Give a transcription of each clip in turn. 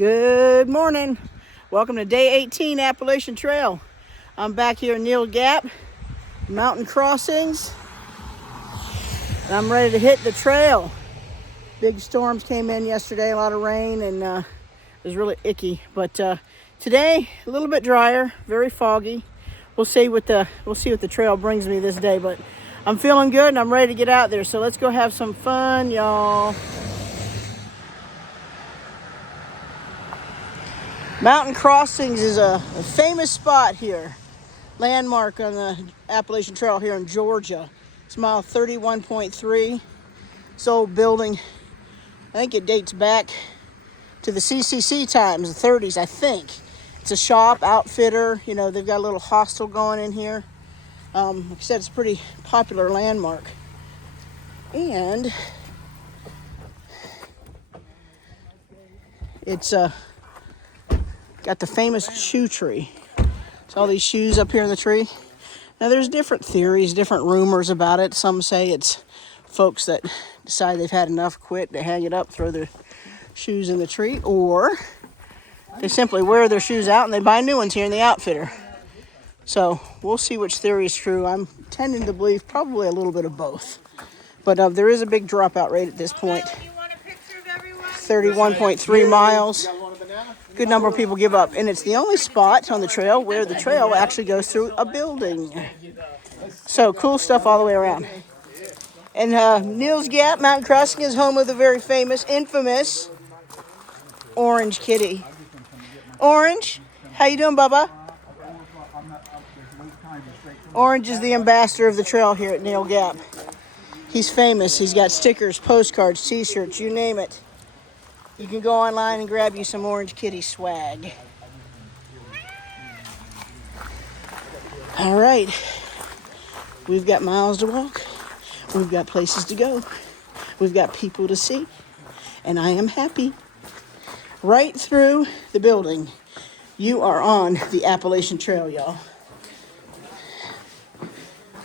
Good morning. Welcome to day 18 Appalachian Trail. I'm back here in Neal Gap, mountain crossings, and I'm ready to hit the trail. Big storms came in yesterday, a lot of rain, and it was really icky. But today, a little bit drier, very foggy. We'll see what the trail brings me this day, but I'm feeling good and I'm ready to get out there. So let's go have some fun, y'all. Mountain Crossings is a famous spot here, landmark on the Appalachian Trail here in Georgia. It's mile 31.3. This old building, I think it dates back to the CCC times, the 30s, I think. It's a shop, outfitter, you know, they've got a little hostel going in here. Like I said, it's a pretty popular landmark. And it's got the famous shoe tree. It's all these shoes up here in the tree. Now there's different theories, different rumors about it. Some say it's folks that decide they've had enough, quit, they hang it up, throw their shoes in the tree, or they simply wear their shoes out and they buy new ones here in the outfitter. So we'll see which theory is true. I'm tending to believe probably a little bit of both. But there is a big dropout rate at this point. 31.3 miles. Good number of people give up. And it's the only spot on the trail where the trail actually goes through a building. So cool stuff all the way around. And Neal's Gap Mountain Crossing is home of the very famous, infamous Orange Kitty. Orange, how you doing, Bubba? Orange is the ambassador of the trail here at Neal Gap. He's famous. He's got stickers, postcards, t-shirts, you name it. You can go online and grab you some Orange Kitty swag. All right. We've got miles to walk. We've got places to go. We've got people to see. And I am happy. Right through the building, you are on the Appalachian Trail, y'all.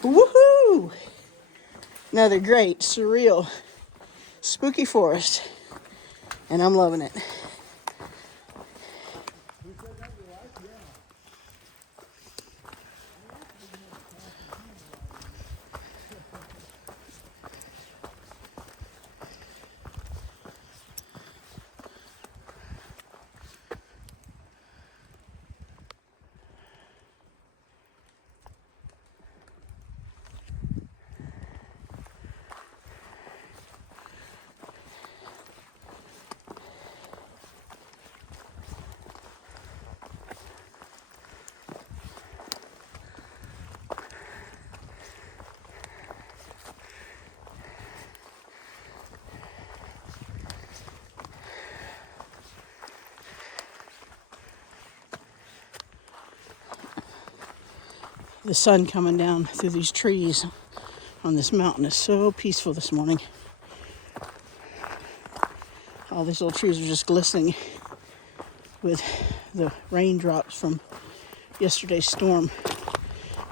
Woohoo! Another great, surreal, spooky forest. And I'm loving it. The sun coming down through these trees on this mountain is so peaceful this morning. All these little trees are just glistening with the raindrops from yesterday's storm.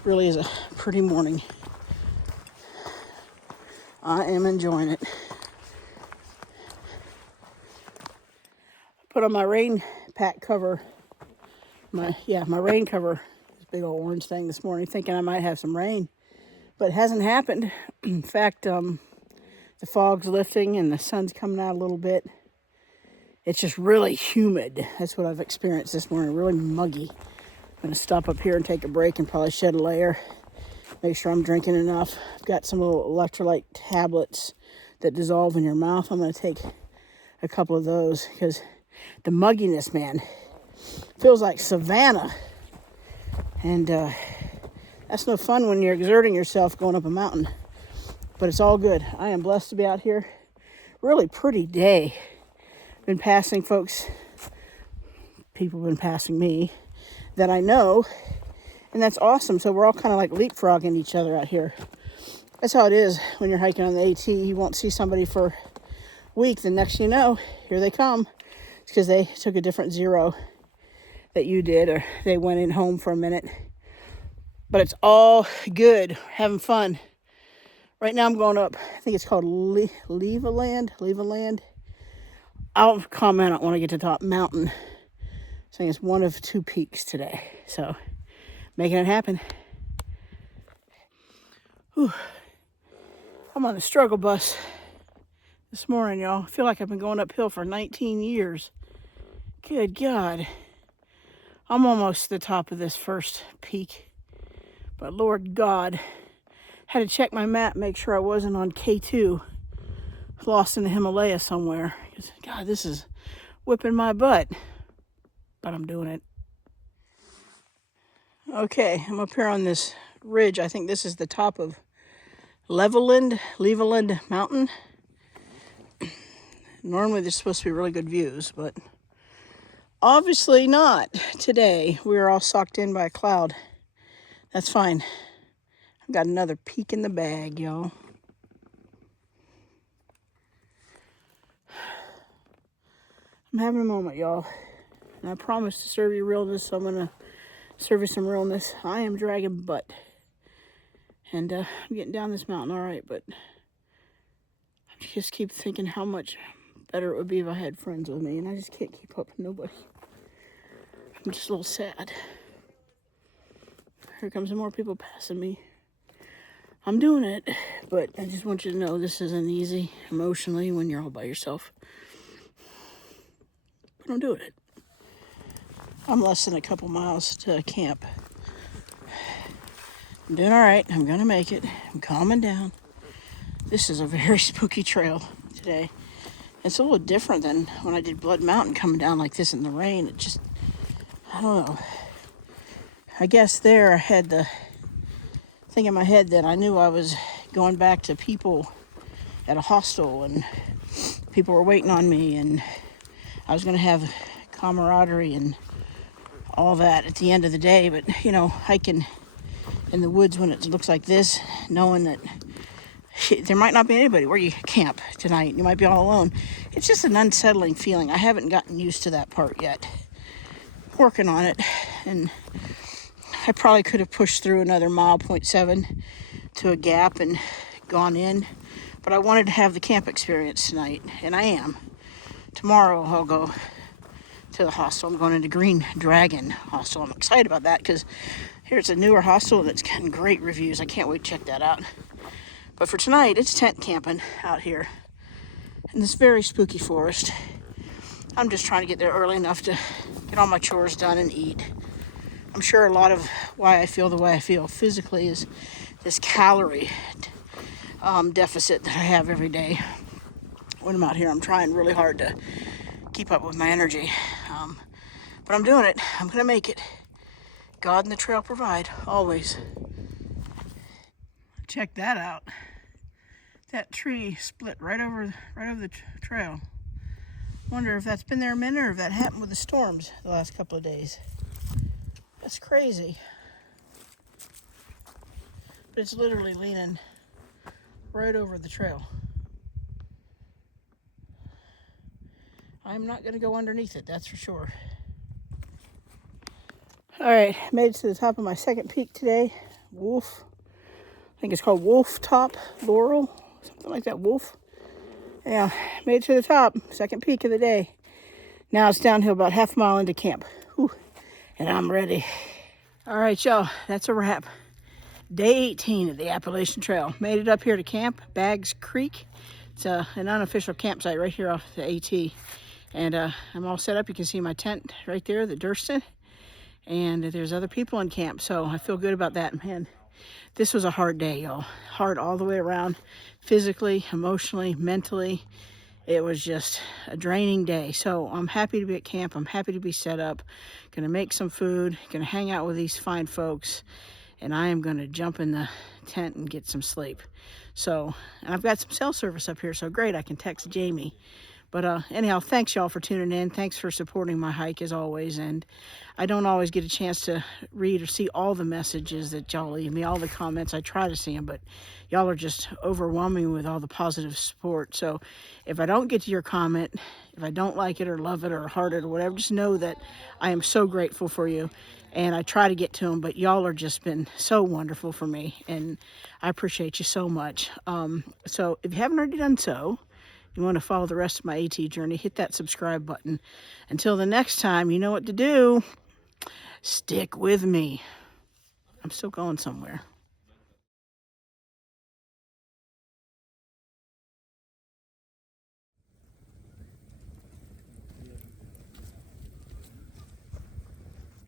Really is a pretty morning. I am enjoying it. Put on my rain pack cover. My rain cover. Big old orange thing this morning, thinking I might have some rain, but it hasn't happened. In fact, the fog's lifting and the sun's coming out a little bit. It's just really humid. That's what I've experienced this morning, really muggy. I'm gonna stop up here and take a break and probably shed a layer, make sure I'm drinking enough. I've got some little electrolyte tablets that dissolve in your mouth. I'm gonna take a couple of those because the mugginess, man, feels like savannah. And that's no fun when you're exerting yourself going up a mountain. But it's all good. I am blessed to be out here. Really pretty day. Been passing folks, people have been passing me that I know. And that's awesome. So we're all kind of like leapfrogging each other out here. That's how it is when you're hiking on the AT. You won't see somebody for a week. The next you know, here they come. It's because they took a different zero that you did, or they went in home for a minute. But it's all good, having fun. Right now I'm going up, I think it's called Leveland. I'll comment on when I get to top mountain. Saying it's one of 2 peaks today. So making it happen. Whew. I'm on the struggle bus this morning, y'all. I feel like I've been going uphill for 19 years. Good God. I'm almost to the top of this first peak. But Lord God, had to check my map, make sure I wasn't on K2, lost in the Himalaya somewhere. God, this is whipping my butt. But I'm doing it. Okay, I'm up here on this ridge. I think this is the top of Leveland Mountain. Normally there's supposed to be really good views, but obviously not today. We were all sucked in by a cloud. That's fine. I've got another peek in the bag, y'all. I'm having a moment, y'all. And I promise to serve you realness, so I'm going to serve you some realness. I am dragging butt. And I'm getting down this mountain all right, but I just keep thinking how much better it would be if I had friends with me, and I just can't keep up with nobody. I'm just a little sad. Here comes some more people passing me. I'm doing it, but I just want you to know this isn't easy emotionally when you're all by yourself. But I'm doing it. I'm less than a couple miles to camp. I'm doing all right. I'm going to make it. I'm calming down. This is a very spooky trail today. It's a little different than when I did Blood Mountain coming down like this in the rain. It just, I don't know. I guess there I had the thing in my head that I knew I was going back to people at a hostel and people were waiting on me and I was going to have camaraderie and all that at the end of the day. But, you know, hiking in the woods when it looks like this, knowing that there might not be anybody where you camp tonight. You might be all alone. It's just an unsettling feeling. I haven't gotten used to that part yet. Working on it. And I probably could have pushed through another 1.7 to a gap and gone in. But I wanted to have the camp experience tonight. And I am. Tomorrow I'll go to the hostel. I'm going into Green Dragon Hostel. I'm excited about that because here's a newer hostel that's getting great reviews. I can't wait to check that out. But for tonight, it's tent camping out here in this very spooky forest. I'm just trying to get there early enough to get all my chores done and eat. I'm sure a lot of why I feel the way I feel physically is this calorie deficit that I have every day. When I'm out here, I'm trying really hard to keep up with my energy. But I'm doing it. I'm going to make it. God and the trail provide, always. Check that out. That tree split right over the trail. Wonder if that's been there a minute or if that happened with the storms the last couple of days. That's crazy. But it's literally leaning right over the trail. I'm not going to go underneath it, that's for sure. All right, made it to the top of my second peak today. Wolf. I think it's called Wolf Top Laurel. Something like that, Wolf. Yeah, made it to the top. Second peak of the day. Now it's downhill about half a mile into camp. Whew. And I'm ready. All right, y'all, that's a wrap. Day 18 of the Appalachian Trail. Made it up here to camp, Baggs Creek. It's an unofficial campsite right here off the AT. And I'm all set up. You can see my tent right there, the Durston. And there's other people in camp, so I feel good about that. Man, this was a hard day, y'all. Hard all the way around, physically, emotionally, mentally. It was just a draining day. So I'm happy to be at camp. I'm happy to be set up. Gonna make some food, gonna hang out with these fine folks, and I am gonna jump in the tent and get some sleep. So, and I've got some cell service up here, so great, I can text Jamie. But anyhow, thanks y'all for tuning in. Thanks for supporting my hike as always. And I don't always get a chance to read or see all the messages that y'all leave me, all the comments. I try to see them, but y'all are just overwhelming with all the positive support. So if I don't get to your comment, if I don't like it or love it or heart it or whatever, just know that I am so grateful for you. And I try to get to them, but y'all are just been so wonderful for me. And I appreciate you so much. So if you haven't already done so, you want to follow the rest of my AT journey, hit that subscribe button. Until the next time, you know what to do. Stick with me. I'm still going somewhere.